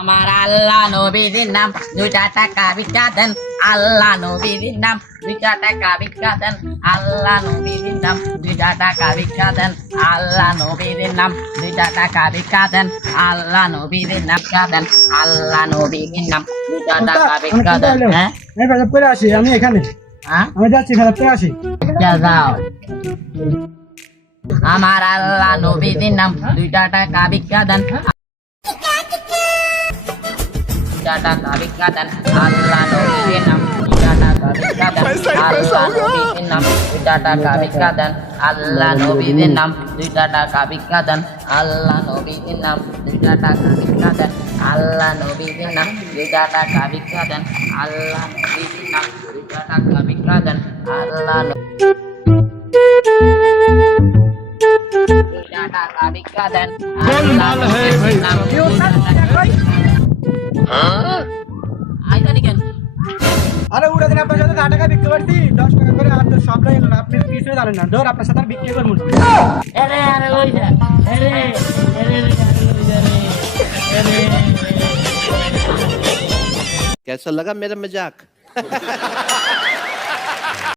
আমার আল্লাহ নবীর নাম 2টা টাকা ভিক্ষা দেন আল্লাহ নবীর নাম 2টা টাকা ভিক্ষা দেন আল্লাহ নবীর নাম 2টা টাকা ভিক্ষা দেন আল্লাহ নবীর নাম 2টা টাকা ভিক্ষা দেন আল্লাহ নবীর নাম ভিক্ষা দেন আল্লাহ নবীর নাম 2টা টাকা ভিক্ষা দেন হ্যাঁ আমি পেশাব করে আসি আমি এখানে হ্যাঁ আমি যাচ্ছি পেশাব করে আসি যাও আমার আল্লাহ নবীর নাম 2টা টাকা ভিক্ষা দেন 2টা টাকা ভিক্ষা দেন আল্লাহ নবীর নাম 2টা টাকা ভিক্ষা দেন আল্লাহ নবীর নাম 2টা টাকা ভিক্ষা দেন আল্লাহ নবীর নাম 2টা টাকা ভিক্ষা দেন আল্লাহ নবীর নাম 2টা টাকা ভিক্ষা দেন আল্লাহ নবীর নাম 2টা টাকা ভিক্ষা দেন আল্লাহ নবীর নাম 2টা টাকা ভিক্ষা দেন আল্লাহ 2টা টাকা ভিক্ষা দেন আল্লাহ নবীর নাম 2টা টাকা আইতানি কেন আরে উড়ে দিন আপনার সাথে 10 টাকা বিক্রি করছি 10 টাকা করে আর তো সব লাইন না আপনি কিছু জানেন না ধর আপনার সাথে আর বিক্রি করব अरे अरे ওই যা अरे अरे अरे कैसा लगा मेरा मजाक